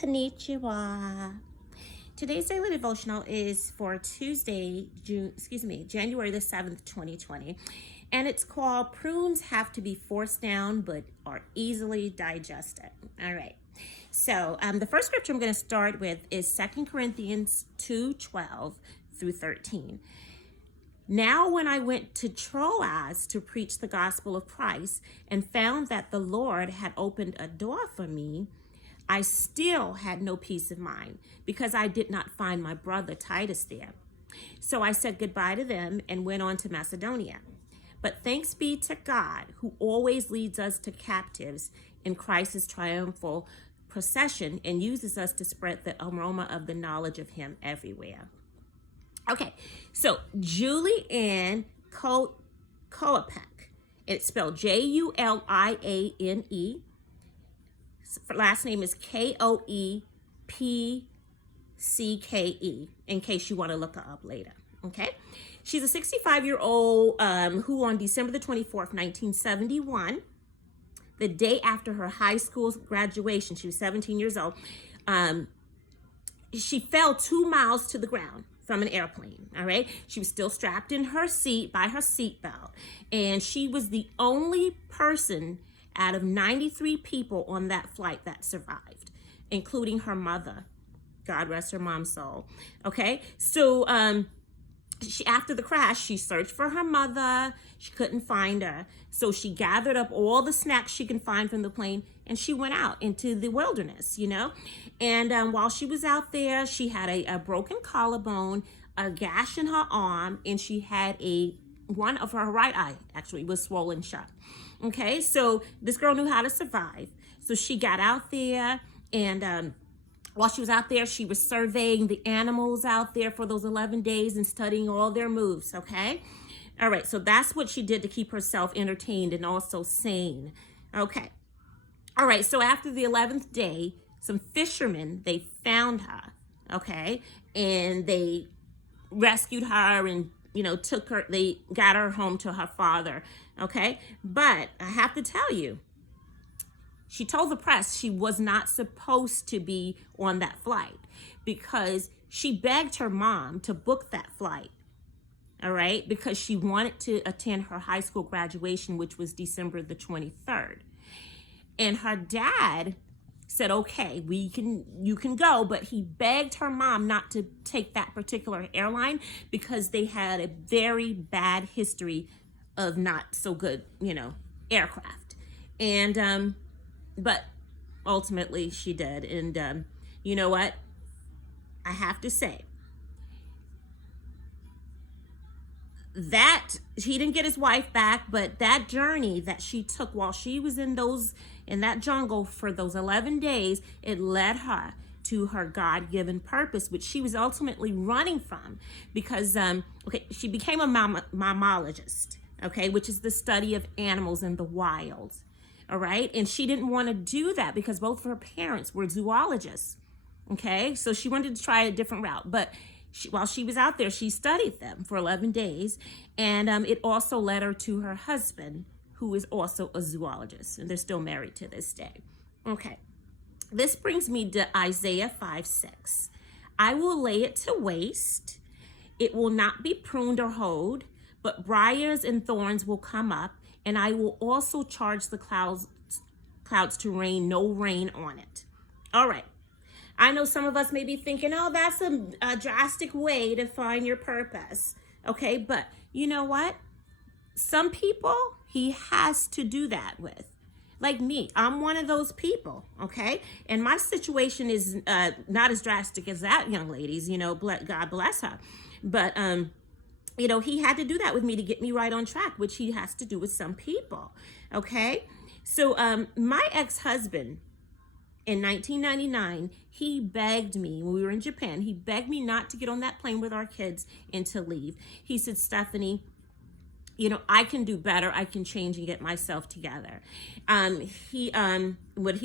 Konnichiwa. Today's daily devotional is for Tuesday, January the 7th, 2020. And it's called Prunes Have to Be Forced Down but Are Easily Digested. All right. So the first scripture I'm going to start with is 2 Corinthians 2:12 through 13. Now when I went to Troas to preach the gospel of Christ and found that the Lord had opened a door for me, I still had no peace of mind because I did not find my brother Titus there. So I said goodbye to them and went on to Macedonia. But thanks be to God, who always leads us to captives in Christ's triumphal procession and uses us to spread the aroma of the knowledge of him everywhere. Okay, so Julie Ann Koapek, it's spelled Juliane. Last name is Koepcke, in case you want to look her up later. Okay, she's a 65-year-old who on December the 24th, 1971, the day after her high school graduation, she was 17 years old, she fell 2 miles to the ground from an airplane. All right, she was still strapped in her seat by her seatbelt, and she was the only person out of 93 people on that flight that survived, including her mother. God rest her mom's soul. Okay, so after the crash, she searched for her mother. She couldn't find her, so she gathered up all the snacks she can find from the plane, and she went out into the wilderness, And while she was out there, she had a broken collarbone, a gash in her arm, and she had one of her right eye actually was swollen shut. Okay, so this girl knew how to survive. So she got out there, and while she was out there, she was surveying the animals out there for those 11 days and studying all their moves, okay? All right, so that's what she did to keep herself entertained and also sane. Okay. All right, so after the 11th day, some fishermen, they found her, okay? And they rescued her and they got her home to her father, okay? But I have to tell you, she told the press she was not supposed to be on that flight because she begged her mom to book that flight, all right? Because she wanted to attend her high school graduation, which was December the 23rd. And her dad said, okay, you can go, but he begged her mom not to take that particular airline because they had a very bad history of not so good, aircraft. And, but ultimately she did. And you know what? I have to say that he didn't get his wife back, but that journey that she took while she was in that jungle for those 11 days, it led her to her God-given purpose, which she was ultimately running from because, she became a mammologist, okay, which is the study of animals in the wild, all right? And she didn't want to do that because both of her parents were zoologists, okay? So she wanted to try a different route, but while she was out there, she studied them for 11 days, and it also led her to her husband, who is also a zoologist, and they're still married to this day. Okay, this brings me to Isaiah 5:6. I will lay it to waste. It will not be pruned or hoed, but briars and thorns will come up, and I will also charge the clouds to rain no rain on it. All right. I know some of us may be thinking, oh, that's a drastic way to find your purpose. Okay, but you know what? Some people he has to do that with. Like me, I'm one of those people, okay? And my situation is not as drastic as that young lady's, God bless her. But, he had to do that with me to get me right on track, which he has to do with some people, okay? So my ex-husband, in 1999, he begged me, when we were in Japan, he begged me not to get on that plane with our kids and to leave. He said, Stephanie, I can do better. I can change and get myself together. When he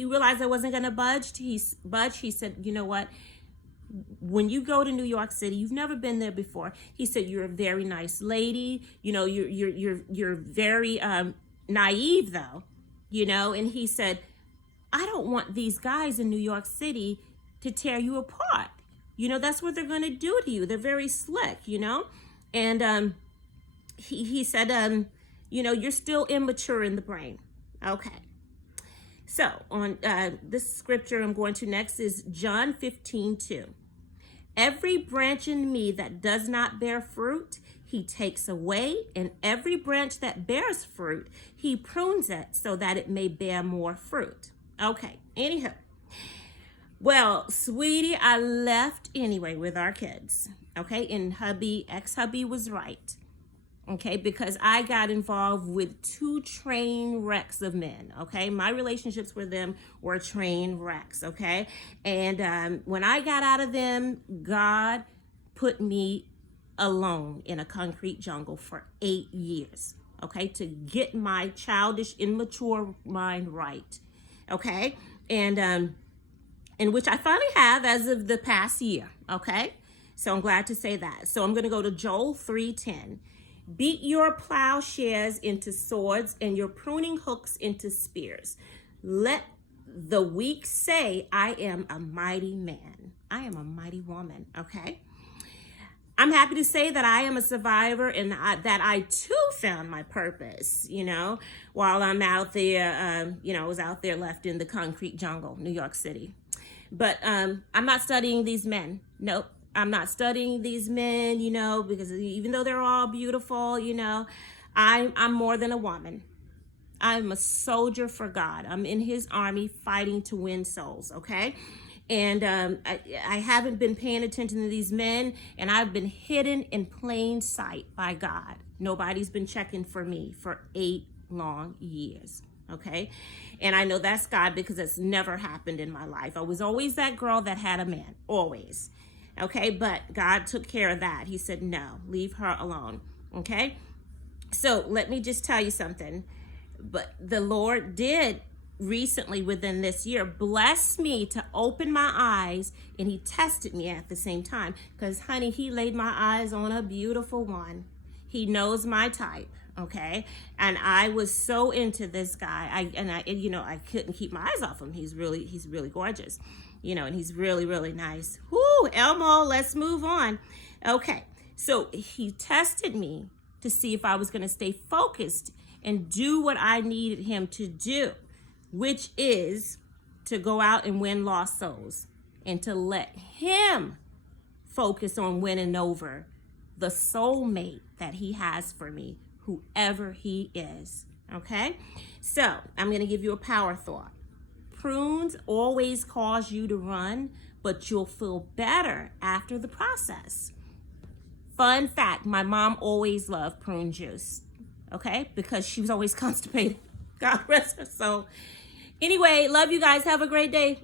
realized I wasn't going to budge, he said, you know what? When you go to New York City, you've never been there before. He said, you're a very nice lady. You're very naive though, and he said, I don't want these guys in New York City to tear you apart. You know, that's what they're going to do to you. They're very slick, you know. And he said, you know, you're still immature in the brain. Okay. So on this scripture I'm going to next is John 15:2. Every branch in me that does not bear fruit, he takes away, and every branch that bears fruit, he prunes it so that it may bear more fruit. Okay, anyhow. Well, sweetie, I left anyway with our kids. Okay, and ex-hubby was right. Okay, because I got involved with 2 train wrecks of men. Okay, my relationships with them were train wrecks. Okay, and when I got out of them, God put me alone in a concrete jungle for 8 years. Okay, to get my childish, immature mind right. Okay, and in which I finally have as of the past year. Okay, so I'm glad to say that. So I'm going to go to Joel 3:10. Beat your plowshares into swords and your pruning hooks into spears. Let the weak say, I am a mighty man. I am a mighty woman, okay? I'm happy to say that I am a survivor and that I too found my purpose, you know, while I'm out there, you know, I was out there left in the concrete jungle, New York City. But I'm not studying these men. Nope. I'm not studying these men, you know, because even though they're all beautiful, you know, I'm more than a woman. I'm a soldier for God. I'm in his army fighting to win souls, okay? And I haven't been paying attention to these men, and I've been hidden in plain sight by God. Nobody's been checking for me for 8 long years, okay? And I know that's God because it's never happened in my life. I was always that girl that had a man, always. Okay, but God took care of that. He said, no, leave her alone. Okay, so let me just tell you something. But the Lord did recently within this year bless me to open my eyes, and he tested me at the same time because, honey, he laid my eyes on a beautiful one. He knows my type. Okay, and I was so into this guy. I you know, I couldn't keep my eyes off him. He's really gorgeous. You know, and he's really, really nice. Whoo, Elmo, let's move on. Okay, so he tested me to see if I was going to stay focused and do what I needed him to do, which is to go out and win lost souls and to let him focus on winning over the soulmate that he has for me, whoever he is. Okay, so I'm going to give you a power thought. Prunes always cause you to run, but you'll feel better after the process. Fun fact, my mom always loved prune juice, okay? Because she was always constipated. God rest her soul. Anyway, love you guys. Have a great day.